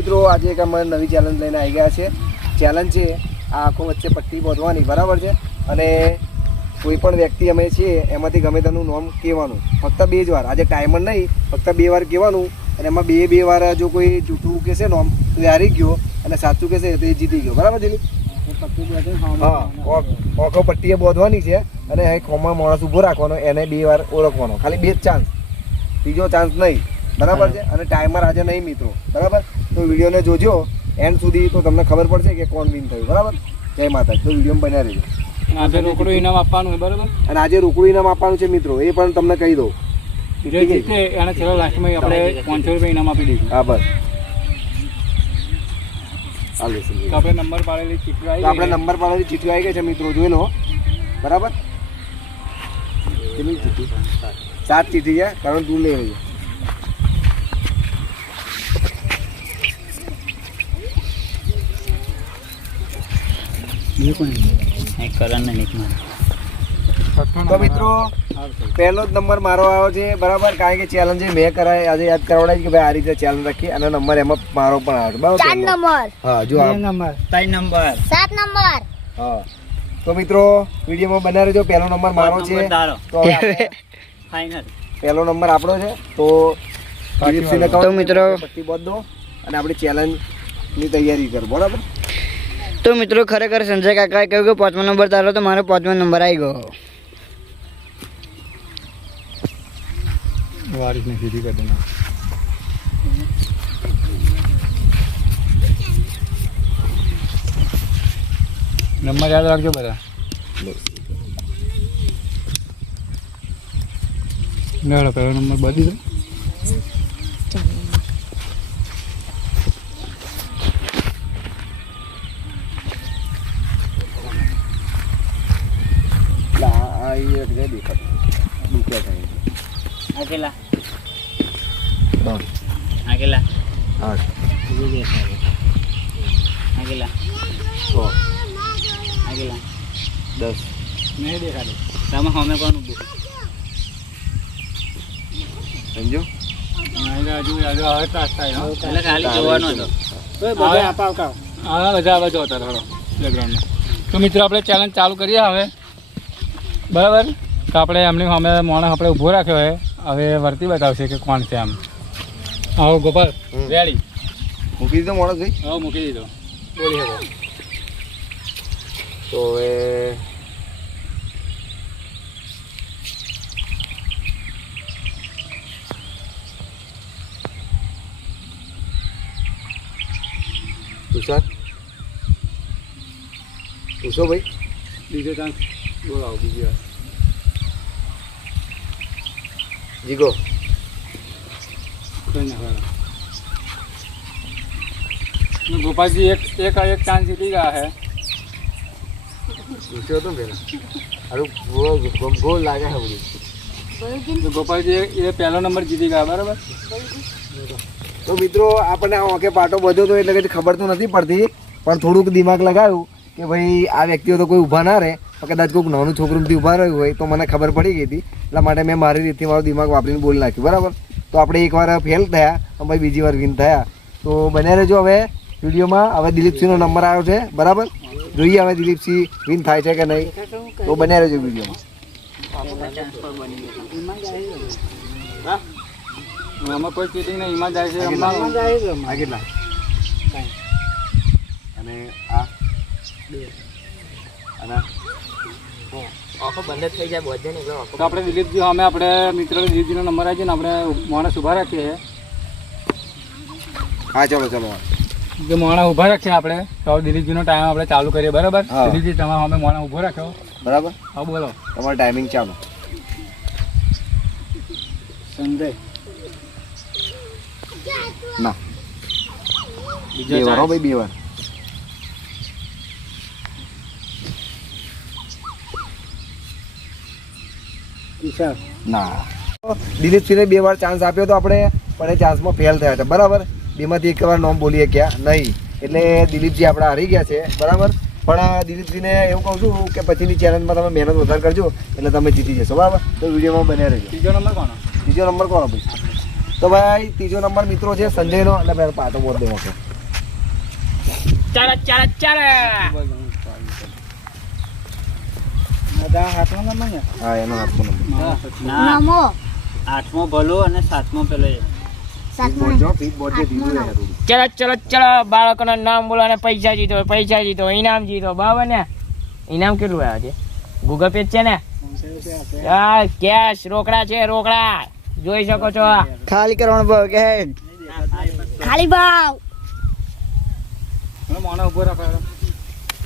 મિત્રો આજે એક અમે નવી ચેલેન્જ લઈને આવી ગયા છે. ચેલેન્જ છે આ આંખો વચ્ચે પટ્ટી બાંધવાની, બરાબર છે. અને કોઈ પણ વ્યક્તિ અમે છીએ એમાંથી ગમે તેનું નામ કહેવાનું, ફક્ત 2 જ વાર. આજે ટાઈમર નહીં, ફક્ત 2 વાર કહેવાનું. અને એમાં 2 વાર જો કોઈ જૂઠું કહેશે નામ તો એ હારી ગયો, અને સાચું કહેશે તો એ જીતી ગયો, બરાબર દિલીપ? હા, આંખો પટ્ટીએ બાંધવાની છે અને ખોમાં માણસ ઊભો રાખવાનો, એને 2 વાર ઓળખવાનો. ખાલી 2 જ ચાન્સ, ત્રીજો ચાન્સ નહીં, બરાબર છે. અને ટાઈમર આજે નહીં મિત્રો, બરાબર? તો વિડીયોને જોજો એન્ડ સુધી, તો તમને ખબર પડશે કે કોણ વિન થયું, બરાબર? જય માતા. તો વિડીયોમાં બન્યા રહેજો. આજે રોકડું ઇનામ આપવાનું, બરાબર? અને આજે રોકડું ઇનામ આપવાનું છે મિત્રો, એ પણ તમને કહી દઉં. જે જીતે એને છેલ્લા લાસ્ટમાં આપણે 500 રૂપિયા ઇનામ આપી દઈશું. હા, બસ. આપણે નંબર પાડેલી ચીઠી આવી ગઈ છે મિત્રો, જોઈ લો, બરાબર? કેટલી ચીઠી? 7 ચીઠી છે, કારણ તું લઈ લેજો. તો મિત્રો પહેલો જ નંબર મારો આવ્યો છે, બરાબર? કારણ કે ચેલેન્જ મેં કરાય, આજે યાદ કરાવડાવી કે ભાઈ આ રીતે ચેલેન્જ રાખી, અને નંબર એમાં મારો પણ આવ્યો છે, બરાબર? 4 નંબર. હા, જો 3 નંબર 7 નંબર. હા, તો મિત્રો વિડીયોમાં બન્યા રહેજો. પહેલો નંબર મારો છે, તો ફાઇનલ પહેલો નંબર આપણો છે. તો દિલીપસિંહને કહો મિત્રો પટ્ટી બાંધ દો અને આપણી ચેલેન્જની તૈયારી કરો, બરાબર? તો મિત્રો ખરેખર સંજય કાકાએ કહ્યું કે 5મો નંબર તારો, તો મારો 5મો નંબર આવી ગયો. વારીને સીધી કરી દેના. નંબર યાદ રાખજો બધા. ના પહેલો નંબર બધી દો. Aquela. Aquela. Aquela. 10. नहीं देखा दे. sama home કોણ ઉભું? સમજો? નહીં રાજુ હવે તાસ થાય. એટલે ખાલી જોવાનો હતો. બધા આપાવ કાવ. હા, બધા આવે જોતા થોડો બેકગ્રાઉન્ડમાં. તો મિત્રો આપણે ચેલેન્જ ચાલુ કરીએ હવે, બરાબર? તો આપણે એમની સામે માણસ આપણે ઊભો રાખ્યો હોય, હવે વર્તી બતાવશે કે કોણ છે આમ. આવો ગોપાલ, રેડી? મૂકી દીધો માણસ ભાઈ? હા, મૂકી દીધો. બોલી હવે. તો હવે તુષાર, તુષો ભાઈ, બીજો ચાન્સ બોલાવો બીજી વાર. જીગો, ગોપાલજી એક ચાન્સ જીતી ગયા છે. પૂછ્યો હતો ને પેલા, અરે ગોલ લાગે છે બધું. તો ગોપાલજી એ પહેલો નંબર જીતી ગયા, બરાબર? તો મિત્રો આપણને આ આંખે પાટો બધો તો એટલે કે ખબર તો નથી પડતી, પણ થોડુંક દિમાગ લગાવ્યું કે ભાઈ આ વ્યક્તિઓ તો કોઈ ઊભા ના રહે, કદાચ કોઈક નાનું છોકરુંથી ઊભા રહ્યું હોય તો મને ખબર પડી ગઈ હતી, એટલા માટે મેં મારી રીતથી મારું દિમાગ વાપરીને બોલી નાખ્યું, બરાબર? તો આપણે એકવાર ફેલ થયા, ભાઈ બીજી વાર વિન થયા. તો બન્યા રહેજો હવે વિડીયોમાં. હવે દિલીપસિંહનો નંબર આવ્યો છે, બરાબર? જોઈએ હવે દિલીપસિંહ વિન થાય છે કે નહીં, તો બન્યા રહેજો વિડીયોમાં. આમાં કોઈ ચીટિંગ નહીં, એમાં જાય છે. આ કેટલા? અને આ 2 અને આખો બંધ થઈ જાય બોજે ને એટલે તો આપણે દિલીપજી સામે આપણે મિત્ર દિલીપજીનો નંબર આવી છે ને આપણે માણસ ઊભા રાખીએ છીએ. હા, ચલો ચલો. જો માણસ ઊભા રાખીએ આપણે તો દિલીપજીનો ટાઈમ આપણે ચાલુ કરીએ, બરાબર? દિલીપજી તમારા સામે માણસ ઊભો રાખ્યો, બરાબર? હા, બોલો તમારો ટાઈમિંગ ચાલો. સંજય ના, 2 વાર હો ભાઈ, 2 વાર. ના, દિલીપસિંહને 2 વાર ચાન્સ આપ્યો તો આપણે, પણ એ ચાન્સમાં ફેલ થયા હતા, બરાબર? 2માંથી 1 વાર નામ બોલીએ ક્યાં નહીં, એટલે દિલીપજી આપણે હારી ગયા છે, બરાબર? પણ દિલીપજીને એવું કહું છું કે પછીની ચેલેન્જમાં તમે મહેનત વધારે કરજો એટલે તમે જીતી જશો, બરાબર? તો વિડીયોમાં બન્યા રહેજો. ત્રીજો નંબર કોનો? ત્રીજો નંબર કોનો ભાઈ? તો ભાઈ ત્રીજો નંબર મિત્રો છે સંજયનો, એટલે ભાઈ પાટો બોલ દેવો છે. ચાલો ચાલો ચાલો હા એનો હાથનો નંબર. આઠમો ભલો અને સાતમો પેલો બોલજો, ફીટ બોલજો, બીજું રહે થોડું. ચલો ચલો ચલો બાળકોના નામ બોલો અને પૈસા જીતો ઇનામ જીતો બરાબર ને. ઇનામ કેટલું આવે છે? ગૂગલ પે છે ને? ચાલ કેશ રોકડા છે, રોકડા જોઈ શકો છો. ખાલી કરવાનો ભાવ કે ખાલી ભાવ. મોણો ઉભો રાખો.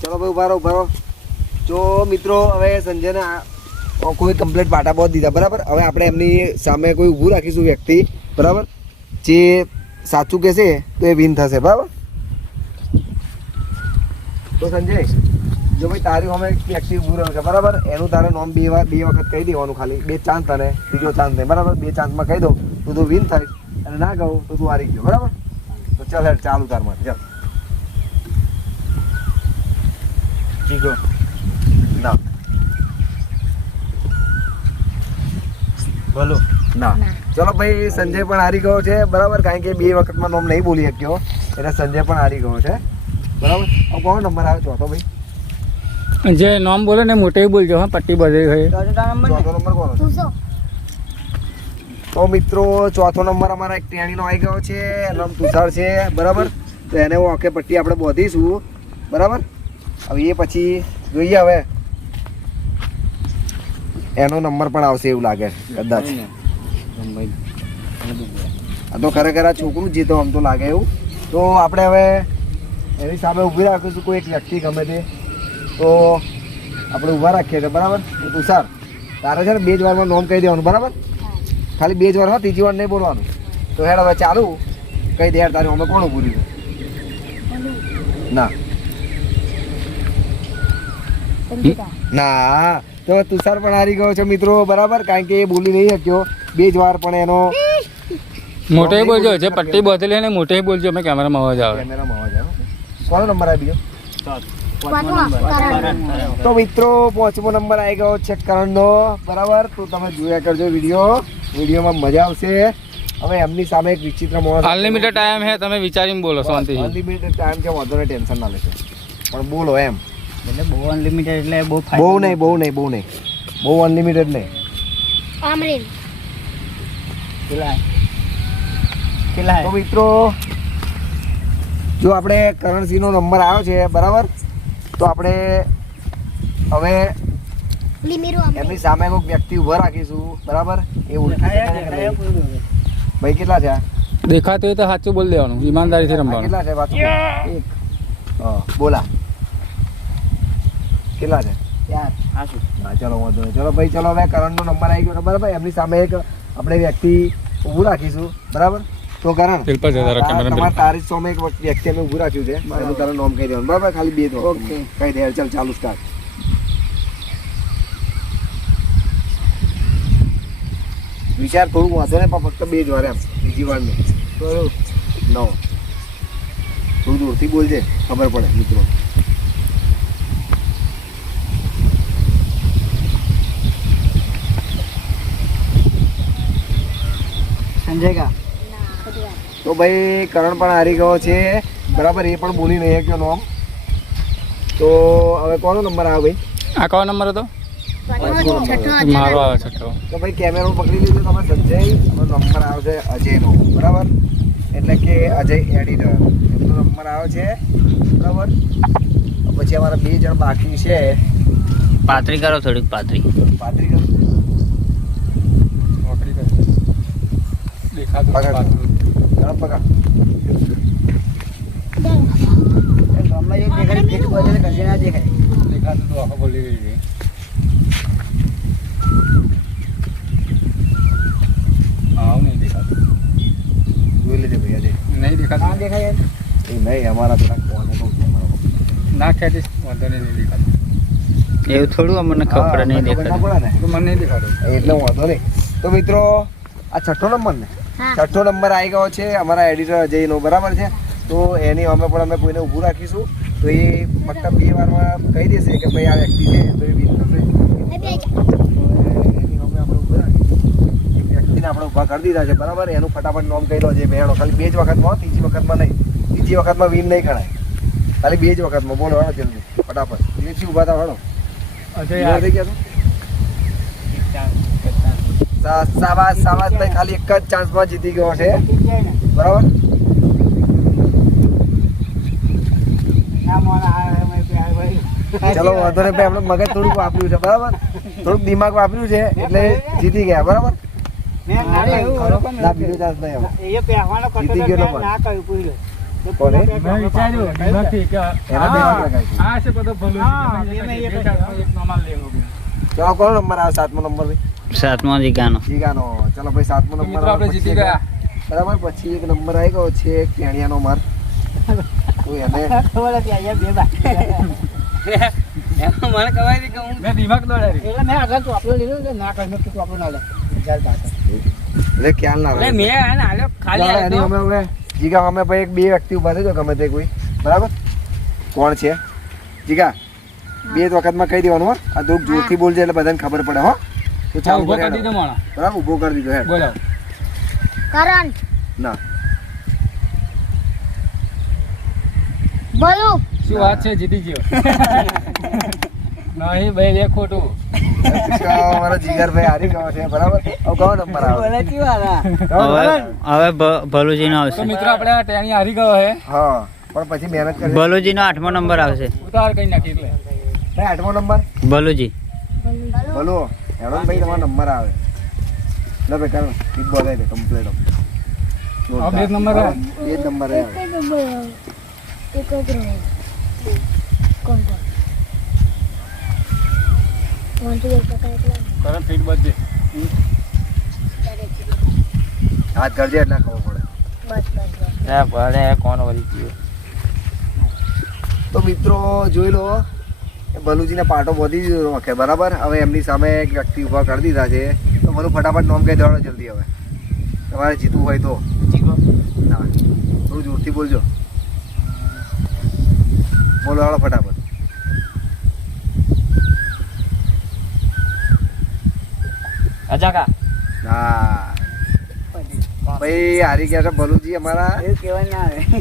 ચલો ભાઈ ઉભા રહો. જો મિત્રો હવે સંજયને કોઈ કમ્પ્લીટ પાટા બોધ દીધા બરાબર. હવે આપણે એમની સામે કોઈ ઊભું રાખીશું વ્યક્તિ બરાબર, જે સાચું કહેશે તો એ વિન થશે બરાબર. તો સંજય જો ભાઈ તારી સામે એક વ્યક્તિ ઊભું રહ્યો છે બરાબર, એનું તારે નામ બે વખત કહી દેવાનું, ખાલી 2 ચાન્સ તને, ત્રીજો ચાન્સ નહીં બરાબર. 2 ચાન્સમાં કહી દઉં તો તું વિન થાય, અને ના કહું તો તું હારી ગયો બરાબર. તો ચાલ હેડ ચાલુ તાર માટે ચાલ. જીગો ના ભલો ના. ચલો ભાઈ સંજય પણ હારી ગયો છે બરાબર, કારણ કે 2 વખતમાં નામ નહીં બોલી શક્યો એટલે સંજય પણ હારી ગયો છે બરાબર. હવે કોનો નંબર આવે? ચોથો ભાઈ. જે નામ બોલે ને મોટે બોલજો, હા પટ્ટી બધે હોય. ચોથો નંબર કોનો છે? તો મિત્રો ચોથો નંબર અમારા એક ટેણીનો આવી ગયો છે, એનું નામ તુષાર છે બરાબર. તો એને હું આખે પટ્ટી આપણે બોધીશું બરાબર. હવે એ પછી જોઈએ હવે એનો નંબર પણ આવશે એવું લાગે છે કદાચ. આ તો ખરેખર આ છોકરું જીતો આમ તો લાગે એવું. તો આપણે હવે એની સામે ઊભી રાખીશું કોઈ એક વ્યક્તિ ગમે તે, તો આપણે ઊભા રાખીએ છીએ બરાબર. તો તુષાર તારે છે ને 2 જ વારમાં નોમ કહી દેવાનું બરાબર, ખાલી 2 જ વાર, હા ત્રીજી વાર નહીં બોલવાનું. તો હેડ હવે ચાલુ કહી દે યાર તારી અમે કોણ ઊભું રહ્યું? ના ના. તો તુષાર પણ હારી ગયો છે મિત્રો બરાબર, કારણ કે એ બોલી નહીં શક્યો 2 જ વાર, પણ એનો મોટે બોલજો, જે પટ્ટી બોધેલી ને મોટે બોલજો, અમે કેમેરામાં અવાજ આવે. કેમેરામાં અવાજ આવે. કોનો નંબર આવી ગયો? તો મિત્રો 5મો નંબર આવી ગયો છે કરણનો બરાબર. તો તમે જોયા કરજો વિડીયોમાં મજા આવશે. હવે એમની સામે એક વિચિત્ર માણસ. અનલિમિટેડ ટાઈમ હે, તમે વિચારીને બોલો શાંતિથી. અનલિમિટેડ ટાઈમ છે, વાંધો નહીં, ટેન્શન ના લેશો, પણ બોલો એમ. એટલે બહુ અનલિમિટેડ એટલે બહુ બહુ નહીં બહુ અનલિમિટેડ નહીં. તો મિત્રો જો આપણે કરણસિંહનો નંબર આવ્યો છે બરાબર, તો આપણે હવે એમની સામે કોઈ વ્યક્તિ ઊભા રાખીશું બરાબર. એ ઓળખી શકાય કે નહીં? ભાઈ કેટલા છે? દેખાતું હોય તો સાચું બોલ દેવાનું, ઈમાનદારીથી આ રમવાનું. કેટલા છે? વાત હા બોલા કેટલા છે? હા ચલો વાંધો નહીં. ચલો ભાઈ ચલો હવે કરણનો નંબર આવી ગયો બરાબર. એમની સામે એક આપણે વ્યક્તિ ઊભું રાખીશું બરાબર. તો કરણ દિલપર છે તારા કેમેરા. તારી સામે એક વ્યક્તિ અમે ઊભું રાખ્યું છે, એનું તારું નામ કહી દેવાનું બરાબર, ખાલી 2 દો. ઓકે કહી દે. ચાલ ચાલુ સ્ટાર્ટ. વિચાર થોડું વાંધો ને, પણ ફક્ત 2 જ વાર એમ, બીજી વાર નહીં. બરોબર. 9 થોડું દૂરથી બોલજે, ખબર પડે મિત્રો. સંજય કા. તો ભાઈ કરણ પણ હારી ગયો છે બરાબર, એ પણ બોલી નહીં શક્યો નામ. તો હવે કોનો નંબર આવે ભાઈ? આ કયો નંબર હતો? મારો આવે છઠ્ઠો. તો ભાઈ કેમેરો પકડી લીધો તમે સંજય. હવે નંબર આવશે અજયનો બરાબર, એટલે કે અજય એડિટર, એમનો નંબર આવે છે બરાબર. પછી અમારા 2 જણ બાકી છે. પાતરી કરો થોડીક પાતરી. પાત્રી કર. દેખાતું પકડ. પાછું. ચાલો પકડ. દેખાતું તો આખો બોલી ગઈ છે. હા નહીં દેખાતું. જોઈ લેજે ભાઈ અજય. નહીં દેખાતું. એ નહીં અમારા પેલા કોને કહું છું અમારા. ના ખેંચીશ, વાંધો નહીં દેખાતું. એવું થોડું અમને ખબર નહીં ખબર ના દેખાતું. પડે ને. તો મને નહીં દેખાતું. એટલે વાંધો નહીં. તો મિત્રો આ 6થો નંબર ને, 6થો નંબર આવી ગયો છે અમારા એડિટર અજયનો બરાબર છે. તો એની અમે પણ અમે કોઈને ઊભું રાખીશું, તો એ ફક્ત 2 વારમાં કહી દેશે કે ભાઈ આ વ્યક્તિ છે, તો એ વિન થશે. એની અમે ઊભું રાખીશું. એક વ્યક્તિને બલુજીને આપણે ઊભા કરી દીધા છે બરાબર. એનું ફટાફટ નામ કહી દો જે ભેણો, ખાલી 2 જ વખતમાં, ત્રીજી વખતમાં નહીં. ત્રીજી વખતમાં વિન નહીં ગણાય, ખાલી 2 જ વખતમાં. બોલો હેડો જલ્દી ફટાફટ. ધીરેથી ઊભા થાવ હેડો. અજય થઈ ગયા સાબાસ સાબાસ ભાઈ, ખાલી એક જ ચાન્સમાં જીતી ગયો છે બરાબર. ચલો વાંધો નહીં ભાઈ, આપણે મગજ થોડુંક વાપર્યું છે બરાબર, થોડુંક દિમાગ વાપર્યું છે એટલે જીતી ગયા બરાબર. ના બીજો ચાન્સ નહીં હવે. જીતી ગયો પણ કોને મેં વિચાર્યું દિમાગથી કે એના બે હાથ લગાવી. આ છે બધો ભલું એક નંબર લેવો. ચલો કોનો નંબર આવે? 7મો નંબર ભાઈ. 7મો જીગાનો. જીગાનો. ચલો ભાઈ 7મો નંબર મિત્રો આપણે જીતી ગયા બરાબર. પછી એક નંબર આવી ગયો છે કેણિયાનો માર. તો એને મેં દિમાગ દોડાવી એટલે ખ્યાલ ના રહે. ચાલો, એની અમે હવે જીગા અમે ભાઈ એક 2 વ્યક્તિ ઉભા થઈ જાઓ ગમે તે કોઈ બરાબર. કોણ છે જીગા? 2 જ વખતમાં કહી દેવાનું હો. આ થોડુંક જોરથી બોલજે એટલે બધાને ખબર પડે હો. તો ચાલુ ઉભો કરી કરી દીધો માણસ. બરાબર, ઊભો કરી દીધો હેડ. બોલો કરણ ના બોલું શું વાત છે? જીતી ગયો નહીં ભાઈ, એ ખોટું. મારો જીગરભાઈ હારી ગયો છે બરાબર. હવે કયો નંબર આવે? હવે ભલુજીનો તો આવશે. મિત્રો આપણે આ ટેણી હારી ગયો હે. હા પણ પછી મહેનત કરી. ભલુજીનો 8મો નંબર આવશે. ઉતાર કઈ નાખી એટલે ભાઈ 8મો નંબર ભલુજી. બોલો હેડો ભાઈ, તમારો નંબર આવે. લે ભાઈ કરો ટીપ બોલાય દે કમ્પ્લીટ. આ બે નંબર આવે. એ જ નંબર આવે. એક જ રહે કોણ કોણ તું એક ટકા એકલા કરંટ ફીટ બચે. હાથ કરજે એટલે ખબર પડે. બસ બસ બસ ભલે કોણ વળી ગયો. તો મિત્રો જોઈ લો, એ ભલુજીને પાટો બોધી દીધો વખે બરાબર. હવે એમની સામે એક વ્યક્તિ ઊભા કરી દીધા છે. તો ભલું ફટાફટ નામ કહી દેવાનો જલ્દી. હવે તમારે જીતવું હોય તો ના થોડું જોરથી બોલજો. બોલો હાલો ફટાફટ. અજાકા હા ભાઈ હારી ગયા છે ભલુજી અમારા.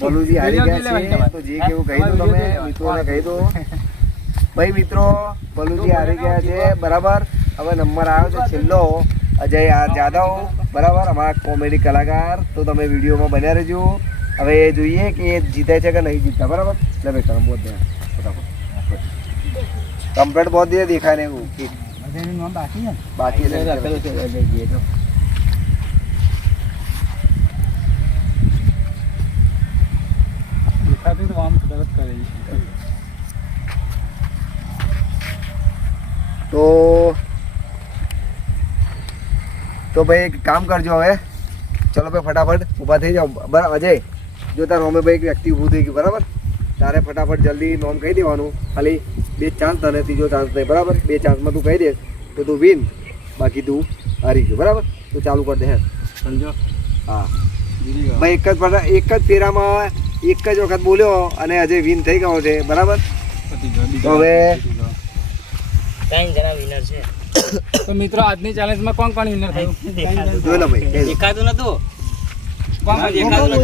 ભલુજી હારી ગયા છે. તો જે કેવું કહી દો તમે મિત્રોને કહી દો. ભાઈ મિત્રો ભલુજી હારી ગયા છે બરાબર. હવે નંબર આવ્યો છે છેલ્લો અજય જાદવ બરાબર, અમારા કોમેડી કલાકાર. તો તમે વિડીયોમાં બન્યા રહેજો. હવે જોઈએ કે એ જીતે છે કે નહીં જીતતા બરાબર. લે ભાઈ કરમ બોધ દે ફટાફટ. કમ્પ્લેટ બોધ દે દેખાય ને એવું બાકી છે. દેખાતું તો આમ તરત કરી. તો ભાઈ એક કામ કરજો હવે. ચલો ભાઈ ફટાફટ ઊભા થઈ જાઓ બરાબર. અજય જો તાર નોમે ભાઈ એક વ્યક્તિ ઊભું થઈ ગયું બરાબર. તારે ફટાફટ જલ્દી નોમ કહી દેવાનું. ખાલી 2 ચાન્સ તને, ત્રીજો ચાન્સ નહીં બરાબર. 2 ચાન્સમાં તું કહી દે તો તું વિન, બાકી તું હારી ગયો બરાબર. તો ચાલુ કરી દે હે સમજો. હા જીતી ગયો. ભાઈ એક જ ફેરામાં એક જ વખત બોલ્યો અને અજય વિન થઈ ગયો છે બરાબર. પતી ગયો. તો હવે 3 જણા વિનર છે. તો મિત્રો આજની ચેલેન્જમાં કોણ કોણ વિનર થયું? જોઈ લો ભાઈ કહી દો. દેખાતું નતું. કોણ કીધું થોડું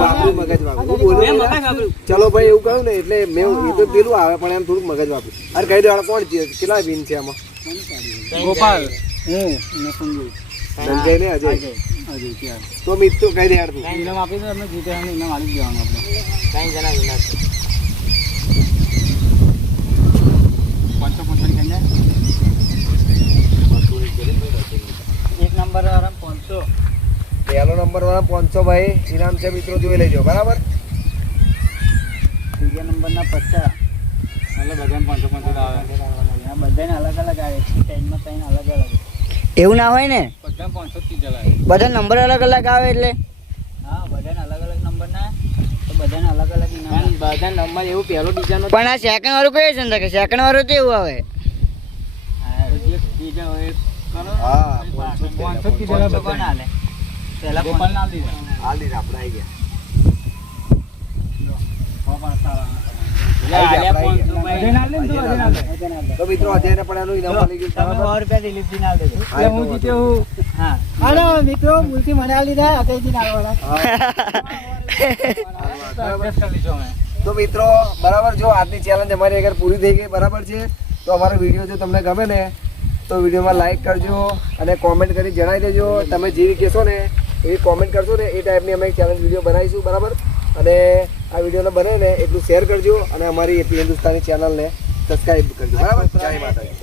વાપર્યું મગજ વાપર્યું. હું બોલ્યો ને, ચલો ભાઈ એવું કહ્યું ને એટલે મેં એ તો પેલું આવે પણ એમ થોડુંક મગજ વાપર્યું. અરે કહી દો હાલ કોણ છે? કેટલા વિન છે આમાં? ગોપાલ, હું ને સંજુ. સંજય ને અજય. અજય ક્યાં? તો મિત્રો કહી દે યાર તું. ઇનામ આપી દો, એમને જીતે એમને ઇનામ આપી જ દેવાનું આપણે. 3 જણા વિનર છે. 555 કઈ જાય? એક નંબર વાળા 500. પહેલો નંબર વાળા 500 ભાઈ ઇનામ છે મિત્રો, જોઈ લેજો બરાબર. બીજા નંબરના 50. એટલે બધાને 555 આવે. બધાને અલગ અલગ આવે. ટાઈમમાં ત્રણ અલગ અલગ. એવું ના હોય ને, બધા 500 થી ચલાવે. બધા નંબર અલગ અલગ આવે એટલે. હા, બધાને અલગ અલગ નંબર ના તો બધાને અલગ અલગ ઇનામ. બધા નંબર એવું પહેલો બીજાનો પણ આ સેકન્ડ વાળું કયું છે ને? સેકન્ડ વાળું તો એવું આવે. બીજા એક કરો. હા, 500 થી ચલાવે તો કોણ હાલે? ગોપાલ ના દીધા હાલ દીધા આપણે આવી ગયા અજય ના લે ને તું, અજય ના લે. તો મિત્રો અજયને પણ એનું ઇનામ મળી ગયું બરાબર? હા, એટલે હું જીત્યો હું. હા. adjust કરી લીધો અમે. તો મિત્રો બરાબર, જો આજની ચેલેન્જ અમારી અગર પૂરી થઈ ગઈ બરાબર છે, તો અમારો વિડીયો જો તમને ગમે ને તો વિડીયોમાં લાઈક કરજો અને કોમેન્ટ કરી જણાવી દેજો. તમે જેવી કહેશો ને એવી કોમેન્ટ કરશો ને એ ટાઈપની અમે એક ચેલેન્જ વિડીયો બનાવીશું બરાબર. અને આ વિડીયોને બને ને એટલું શેર કરજો અને અમારી એપી હિન્દુસ્તાની ચેનલને સબસ્ક્રાઈબ કરજો બરાબર. જય માતાજી.